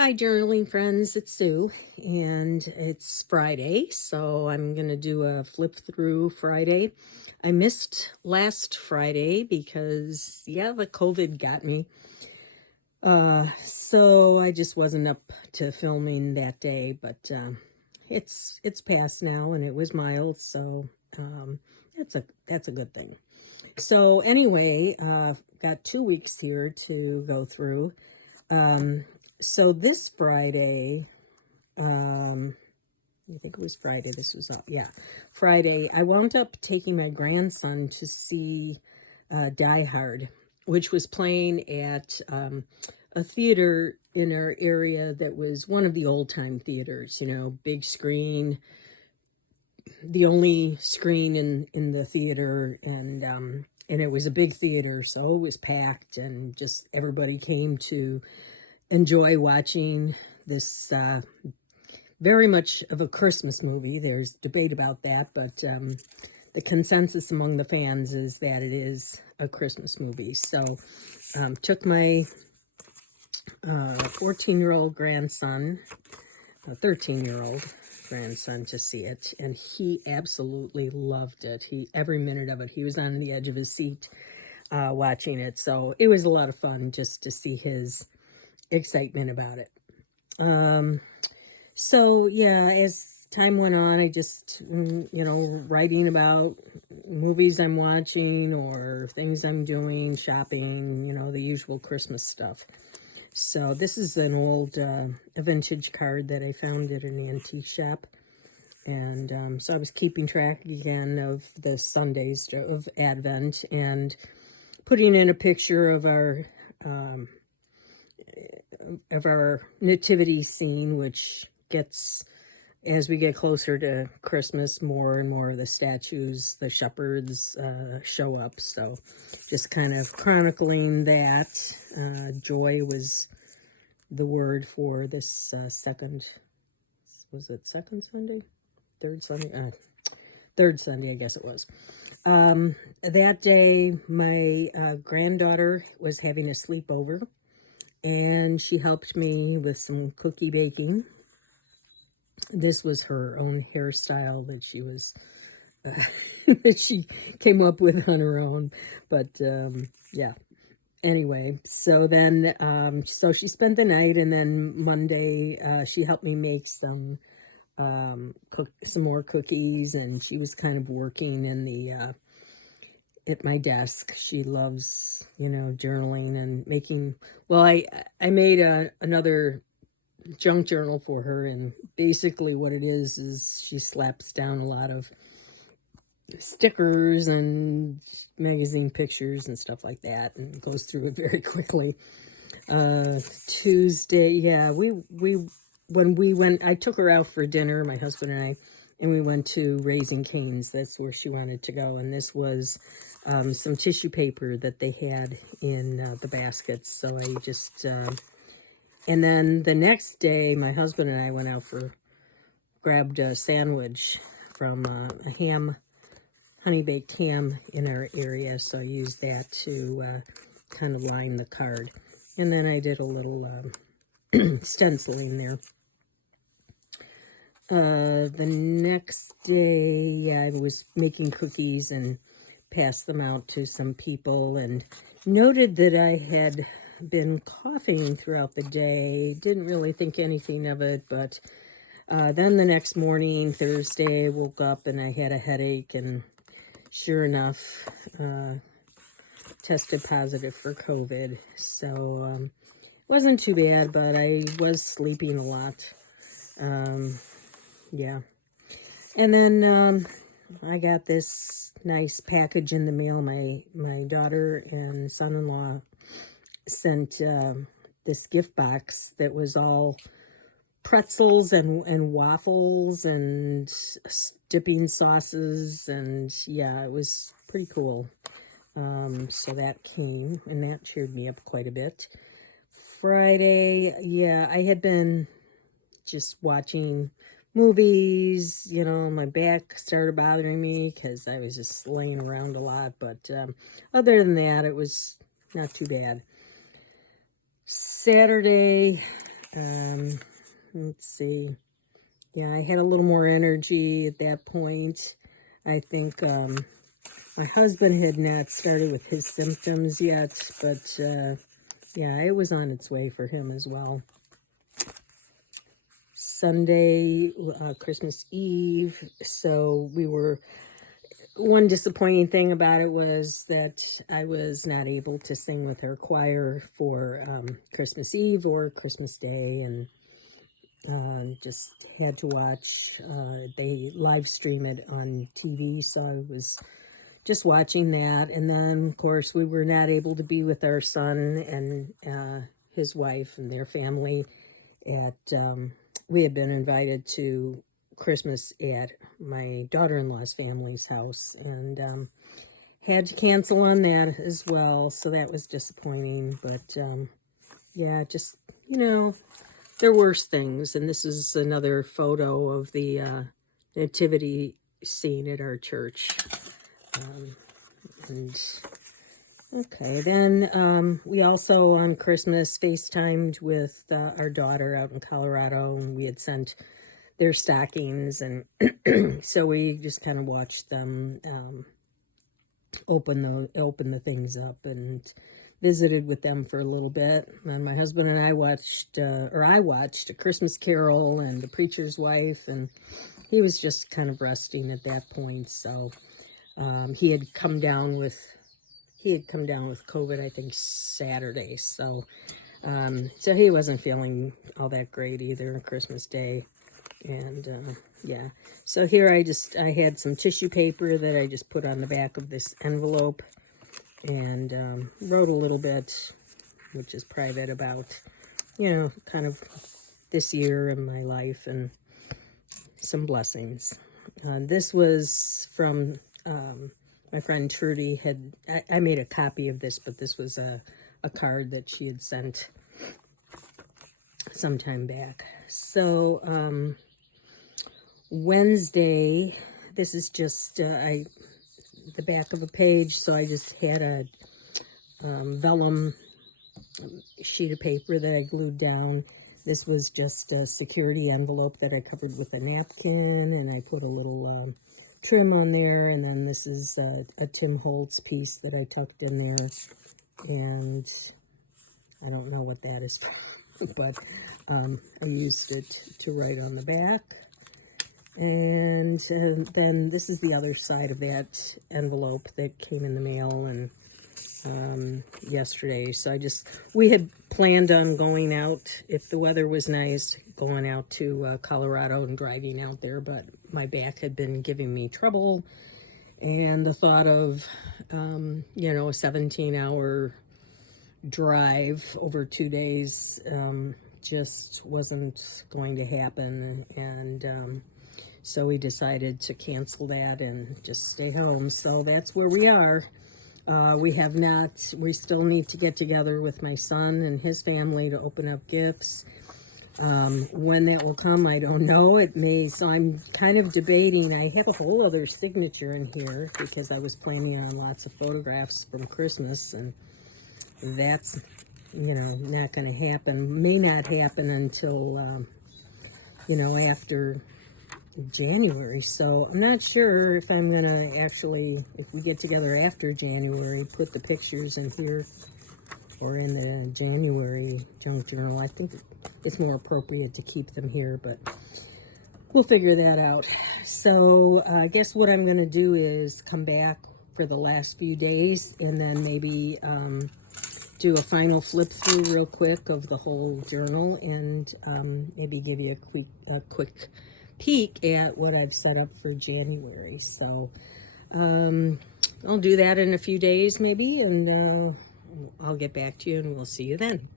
Hi, journaling friends. It's Sue, and it's Friday, so I'm going to do a flip through Friday. I missed last Friday because, yeah, the COVID got me. So I just wasn't up to filming that day, but it's past now, and it was mild, so that's a good thing. So anyway, got 2 weeks here to go through. So this Friday, I think it was Friday, this was up, yeah, Friday, I wound up taking my grandson to see Die Hard, which was playing at a theater in our area that was one of the old-time theaters, big screen, the only screen in the theater, and it was a big theater, so it was packed, and just everybody came to enjoy watching this very much of a Christmas movie. There's debate about that, but the consensus among the fans is that it is a Christmas movie. So took my 14-year-old grandson, a 13-year-old grandson to see it, and he absolutely loved it. Every minute of it, he was on the edge of his seat watching it. So it was a lot of fun just to see his excitement about it. So yeah, as time went on, I just, writing about movies I'm watching or things I'm doing, shopping, the usual Christmas stuff. So this is an old, a vintage card that I found at an antique shop. And so I was keeping track again of the Sundays of Advent and putting in a picture of our nativity scene, which gets, as we get closer to Christmas, more and more of the statues, the shepherds, show up. So just kind of chronicling that. Joy was the word for this second, was it second Sunday? Third Sunday? Third Sunday, I guess it was. That day, my granddaughter was having a sleepover, and she helped me with some cookie baking. This was her own hairstyle that she was that she came up with on her own. But yeah, anyway, so then so she spent the night, and then Monday she helped me make some more cookies, and she was kind of working in the at my desk. She loves, journaling and making. Well, I made another junk journal for her, and basically what it is she slaps down a lot of stickers and magazine pictures and stuff like that, and goes through it very quickly. Tuesday, yeah, we when we went, I took her out for dinner, my husband and we went to Raising Cane's. That's where she wanted to go, and this was some tissue paper that they had in the baskets. So I just and then the next day, my husband and I went out grabbed a sandwich from a honey-baked ham in our area. So I used that to kind of line the card. And then I did a little stenciling there. The next day, I was making cookies and passed them out to some people, and noted that I had been coughing throughout the day. Didn't really think anything of it, but then the next morning, Thursday, I woke up and I had a headache, and sure enough, tested positive for COVID. So wasn't too bad, but I was sleeping a lot. Yeah. And then I got this nice package in the mail. My daughter and son-in-law sent this gift box that was all pretzels and waffles and dipping sauces, and yeah, it was pretty cool. So that came, and that cheered me up quite a bit. Friday, yeah, I had been just watching movies, my back started bothering me because I was just laying around a lot, but other than that, it was not too bad. Saturday, Let's see. Yeah, I had a little more energy at that point. I think my husband had not started with his symptoms yet, but yeah, it was on its way for him as well. Sunday, Christmas Eve, so one disappointing thing about it was that I was not able to sing with our choir for Christmas Eve or Christmas Day, and just had to watch. They live stream it on TV, so I was just watching that. And then, of course, we were not able to be with our son and his wife and their family we had been invited to Christmas at my daughter-in-law's family's house, and had to cancel on that as well, so that was disappointing. But yeah, just, there are worse things, and this is another photo of the nativity scene at our church. Okay, then we also on Christmas FaceTimed with our daughter out in Colorado, and we had sent their stockings, and so we just kind of watched them open the things up and visited with them for a little bit. And my husband and I watched A Christmas Carol and The Preacher's Wife, and he was just kind of resting at that point. So he had come down with COVID, I think, Saturday. So so he wasn't feeling all that great either on Christmas Day. And yeah, so here I had some tissue paper that I just put on the back of this envelope, and wrote a little bit, which is private, about, kind of this year in my life and some blessings. This was from my friend Trudy. I made a copy of this, but this was a card that she had sent some time back. So Wednesday, this is just the back of a page, so I just had a vellum sheet of paper that I glued down. This was just a security envelope that I covered with a napkin, and I put a little trim on there. And then this is a Tim Holtz piece that I tucked in there, and I don't know what that is from, but I used it to write on the back. And then this is the other side of that envelope that came in the mail and yesterday. So we had planned on going out, if the weather was nice, going out to Colorado and driving out there, but my back had been giving me trouble, and the thought of a 17-hour drive over 2 days just wasn't going to happen. And so we decided to cancel that and just stay home. So that's where we are. We still need to get together with my son and his family to open up gifts. When that will come, I don't know. It may, so I'm kind of debating. I have a whole other signature in here because I was planning on lots of photographs from Christmas, and that's, not going to happen. May not happen until, after January. So I'm not sure if I'm going to actually, if we get together after January, put the pictures in here or in the January junk journal. I think it's more appropriate to keep them here, but we'll figure that out. So I guess what I'm going to do is come back for the last few days, and then maybe do a final flip through real quick of the whole journal, and maybe give you a quick peek at what I've set up for January. So I'll do that in a few days maybe, and I'll get back to you, and we'll see you then.